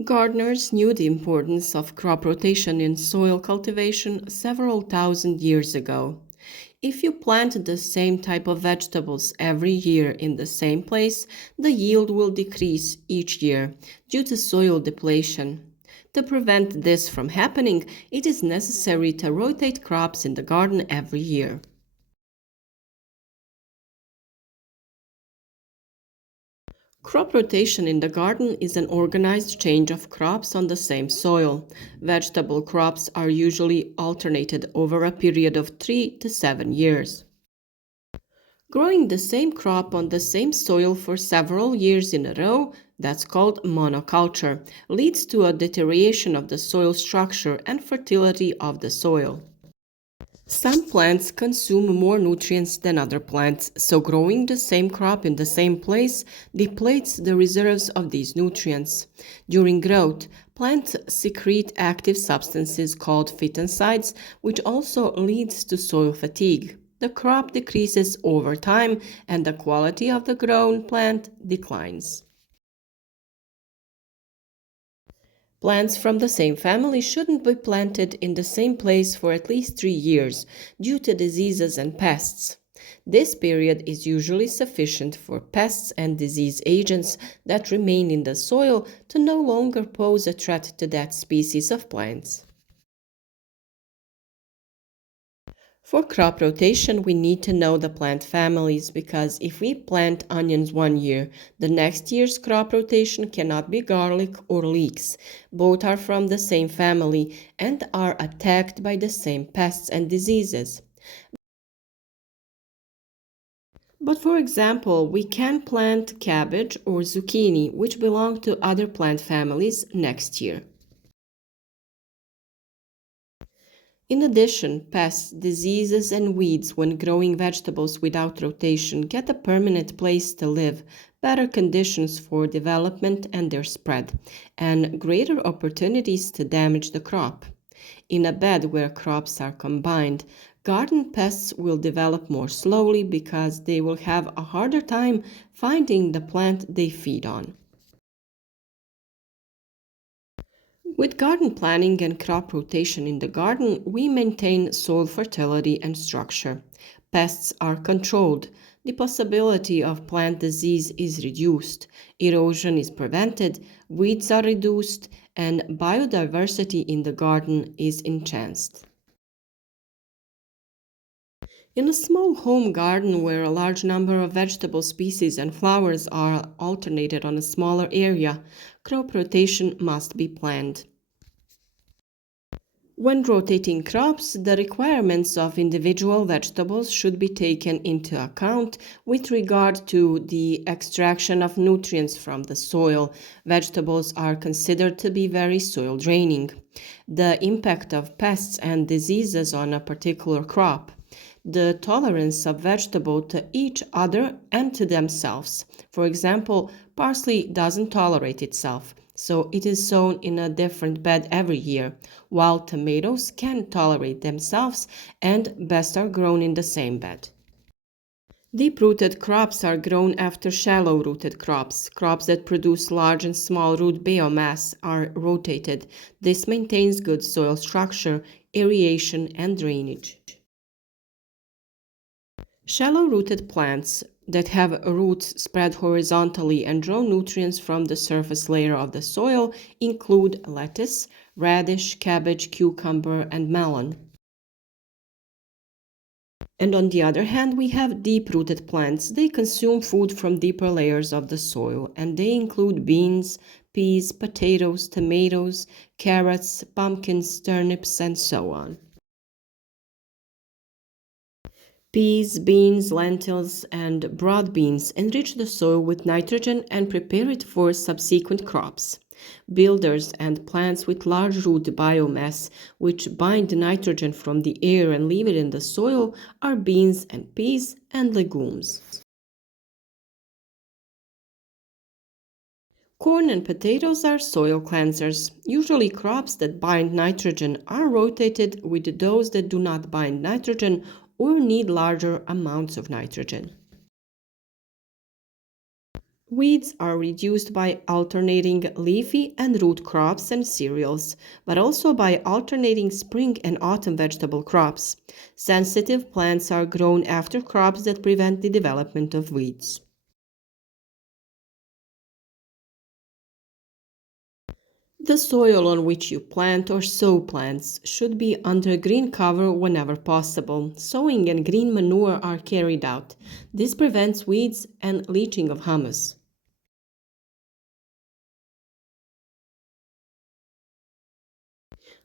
Gardeners knew the importance of crop rotation in soil cultivation several thousand years ago. If you plant the same type of vegetables every year in the same place, the yield will decrease each year due to soil depletion. To prevent this from happening, it is necessary to rotate crops in the garden every year. Crop rotation in the garden is an organized change of crops on the same soil. Vegetable crops are usually alternated over a period of 3 to 7 years. Growing the same crop on the same soil for several years in a row, that's called monoculture, leads to a deterioration of the soil structure and fertility of the soil. Some plants consume more nutrients than other plants, so growing the same crop in the same place depletes the reserves of these nutrients. During growth, plants secrete active substances called phytoncides, which also leads to soil fatigue. The crop decreases over time and the quality of the grown plant declines. Plants from the same family shouldn't be planted in the same place for at least 3 years due to diseases and pests. This period is usually sufficient for pests and disease agents that remain in the soil to no longer pose a threat to that species of plants. For crop rotation, we need to know the plant families because if we plant onions one year, the next year's crop rotation cannot be garlic or leeks. Both are from the same family and are attacked by the same pests and diseases. But for example, we can plant cabbage or zucchini, which belong to other plant families, next year. In addition, pests, diseases, and weeds when growing vegetables without rotation get a permanent place to live, better conditions for development and their spread, and greater opportunities to damage the crop. In a bed where crops are combined, garden pests will develop more slowly because they will have a harder time finding the plant they feed on. With garden planning and crop rotation in the garden, we maintain soil fertility and structure. Pests are controlled. The possibility of plant disease is reduced. Erosion is prevented. Weeds are reduced. And biodiversity in the garden is enhanced. In a small home garden where a large number of vegetable species and flowers are alternated on a smaller area, crop rotation must be planned. When rotating crops, the requirements of individual vegetables should be taken into account with regard to the extraction of nutrients from the soil. Vegetables are considered to be very soil draining. The impact of pests and diseases on a particular crop. The tolerance of vegetable to each other and to themselves. For example, parsley doesn't tolerate itself, so it is sown in a different bed every year, while tomatoes can tolerate themselves and best are grown in the same bed. Deep-rooted crops are grown after shallow-rooted crops. Crops that produce large and small root biomass are rotated. This maintains good soil structure, aeration, and drainage. Shallow-rooted plants that have roots spread horizontally and draw nutrients from the surface layer of the soil include lettuce, radish, cabbage, cucumber, and melon. And on the other hand, we have deep-rooted plants. They consume food from deeper layers of the soil, and they include beans, peas, potatoes, tomatoes, carrots, pumpkins, turnips, and so on. Peas, beans, lentils, and broad beans enrich the soil with nitrogen and prepare it for subsequent crops. Builders and plants with large root biomass, which bind nitrogen from the air and leave it in the soil, are beans and peas and legumes. Corn and potatoes are soil cleansers. Usually crops that bind nitrogen are rotated with those that do not bind nitrogen or need larger amounts of nitrogen. Weeds are reduced by alternating leafy and root crops and cereals, but also by alternating spring and autumn vegetable crops. Sensitive plants are grown after crops that prevent the development of weeds. The soil on which you plant or sow plants should be under green cover whenever possible. Sowing and green manure are carried out. This prevents weeds and leaching of humus.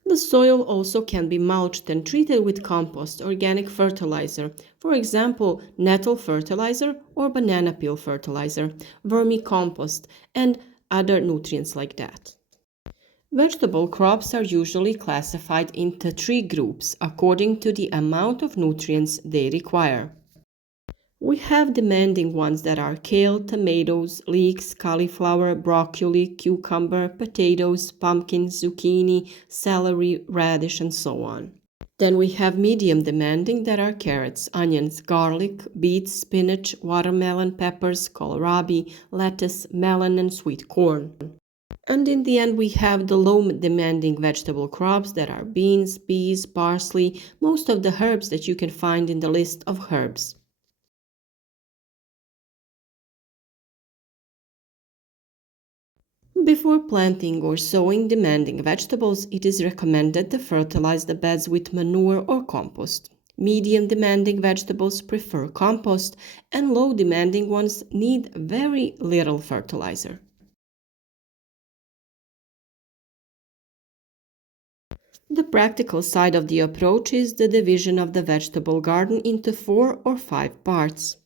The soil also can be mulched and treated with compost, organic fertilizer, for example, nettle fertilizer or banana peel fertilizer, vermicompost, and other nutrients like that. Vegetable crops are usually classified into three groups according to the amount of nutrients they require. We have demanding ones that are kale, tomatoes, leeks, cauliflower, broccoli, cucumber, potatoes, pumpkins, zucchini, celery, radish, and so on. Then we have medium demanding that are carrots, onions, garlic, beets, spinach, watermelon, peppers, kohlrabi, lettuce, melon, and sweet corn. And in the end, we have the low demanding vegetable crops that are beans, peas, parsley, most of the herbs that you can find in the list of herbs. Before planting or sowing demanding vegetables, it is recommended to fertilize the beds with manure or compost. Medium demanding vegetables prefer compost, and low demanding ones need very little fertilizer. The practical side of the approach is the division of the vegetable garden into 4 or 5 parts.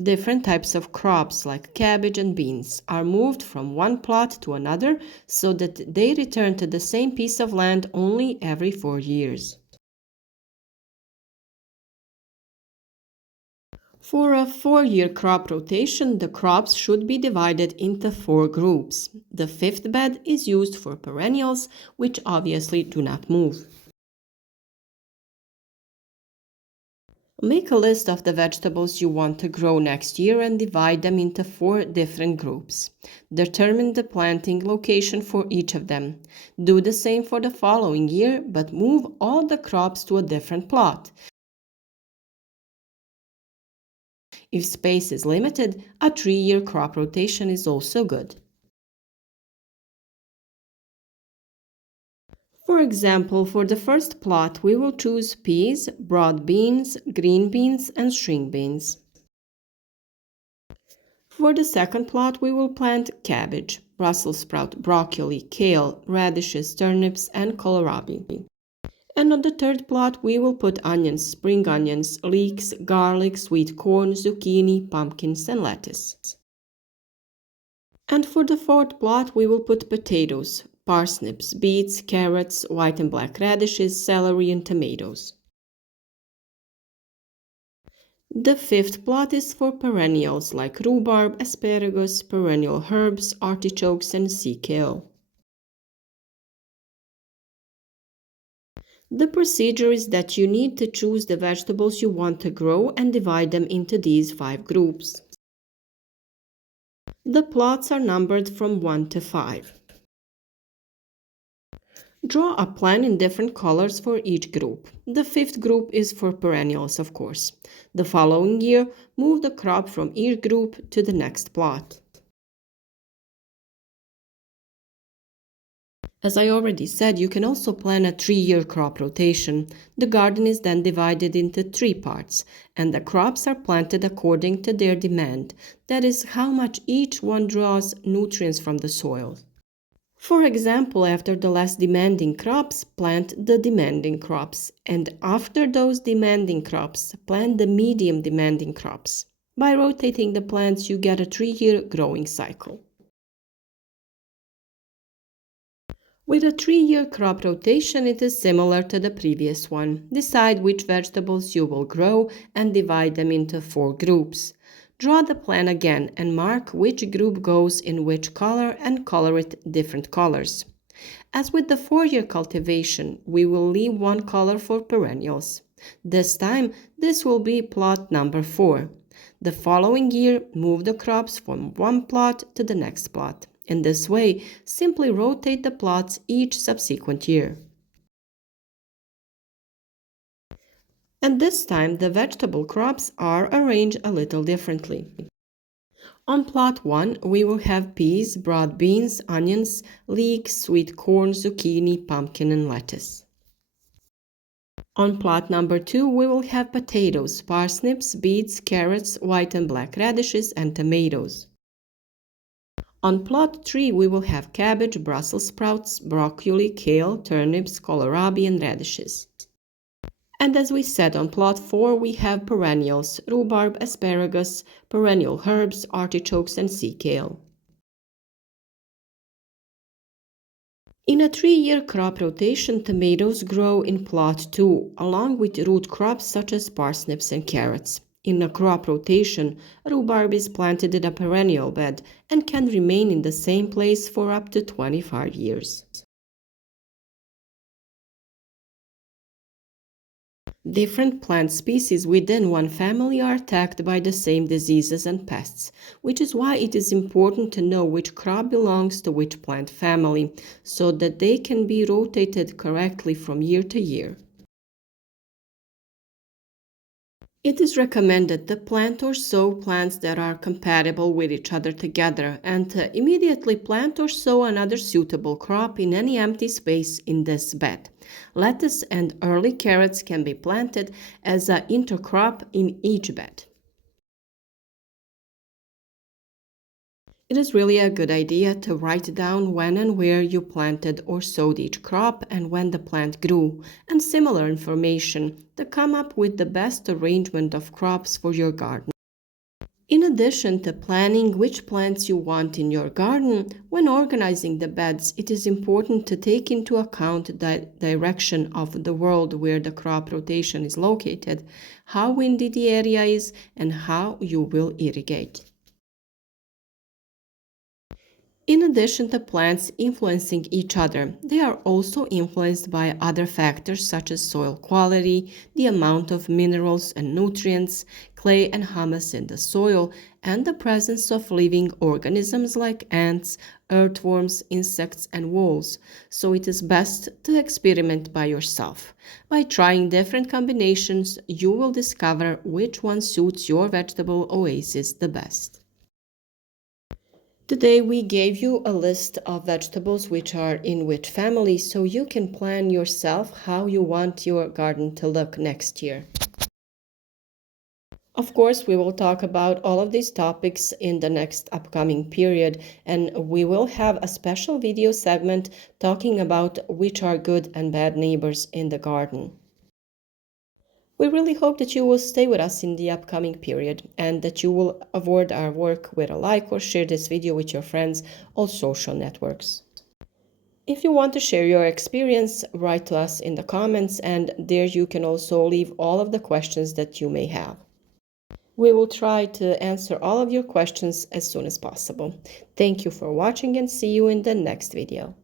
Different types of crops like cabbage and beans are moved from one plot to another so that they return to the same piece of land only every 4 years. For a 4-year crop rotation, the crops should be divided into 4 groups. The fifth bed is used for perennials, which obviously do not move. Make a list of the vegetables you want to grow next year and divide them into 4 different groups. Determine the planting location for each of them. Do the same for the following year, but move all the crops to a different plot. If space is limited, a 3-year crop rotation is also good. For example, for the first plot, we will choose peas, broad beans, green beans, and string beans. For the second plot, we will plant cabbage, Brussels sprout, broccoli, kale, radishes, turnips, and kohlrabi. And on the third plot, we will put onions, spring onions, leeks, garlic, sweet corn, zucchini, pumpkins, and lettuce. And for the fourth plot, we will put potatoes, parsnips, beets, carrots, white and black radishes, celery, and tomatoes. The fifth plot is for perennials like rhubarb, asparagus, perennial herbs, artichokes, and sea kale. The procedure is that you need to choose the vegetables you want to grow and divide them into these 5 groups. The plots are numbered from 1 to 5. Draw a plan in different colors for each group. The fifth group is for perennials, of course. The following year, move the crop from each group to the next plot. As I already said, you can also plan a 3-year crop rotation. The garden is then divided into 3 parts, and the crops are planted according to their demand. That is, how much each one draws nutrients from the soil. For example, after the less demanding crops, plant the demanding crops, and after those demanding crops, plant the medium demanding crops. By rotating the plants, you get a 3-year growing cycle. With a 3-year crop rotation, it is similar to the previous one. Decide which vegetables you will grow and divide them into 4 groups. Draw the plan again and mark which group goes in which color and color it different colors. As with the 4-year cultivation, we will leave one color for perennials. This time, this will be plot number 4. The following year, move the crops from one plot to the next plot. In this way, simply rotate the plots each subsequent year. And this time, the vegetable crops are arranged a little differently. On plot 1, we will have peas, broad beans, onions, leeks, sweet corn, zucchini, pumpkin, and lettuce. On plot number 2, we will have potatoes, parsnips, beets, carrots, white and black radishes, and tomatoes. On plot 3, we will have cabbage, Brussels sprouts, broccoli, kale, turnips, kohlrabi, and radishes. And as we said on plot 4, we have perennials, rhubarb, asparagus, perennial herbs, artichokes, and sea kale. In a 3-year crop rotation, tomatoes grow in plot 2, along with root crops such as parsnips and carrots. In a crop rotation, rhubarb is planted in a perennial bed and can remain in the same place for up to 25 years. Different plant species within one family are attacked by the same diseases and pests, which is why it is important to know which crop belongs to which plant family, so that they can be rotated correctly from year to year. It is recommended to plant or sow plants that are compatible with each other together and to immediately plant or sow another suitable crop in any empty space in this bed. Lettuce and early carrots can be planted as an intercrop in each bed. It is really a good idea to write down when and where you planted or sowed each crop and when the plant grew, and similar information to come up with the best arrangement of crops for your garden. In addition to planning which plants you want in your garden, when organizing the beds, it is important to take into account the direction of the world where the crop rotation is located, how windy the area is, and how you will irrigate. In addition to plants influencing each other, they are also influenced by other factors such as soil quality, the amount of minerals and nutrients, clay and humus in the soil, and the presence of living organisms like ants, earthworms, insects, and voles. So it is best to experiment by yourself. By trying different combinations, you will discover which one suits your vegetable oasis the best. Today we gave you a list of vegetables which are in which family, so you can plan yourself how you want your garden to look next year. Of course, we will talk about all of these topics in the next upcoming period, and we will have a special video segment talking about which are good and bad neighbors in the garden. We really hope that you will stay with us in the upcoming period and that you will award our work with a like or share this video with your friends on social networks. If you want to share your experience, write to us in the comments, and there you can also leave all of the questions that you may have. We will try to answer all of your questions as soon as possible. Thank you for watching and see you in the next video.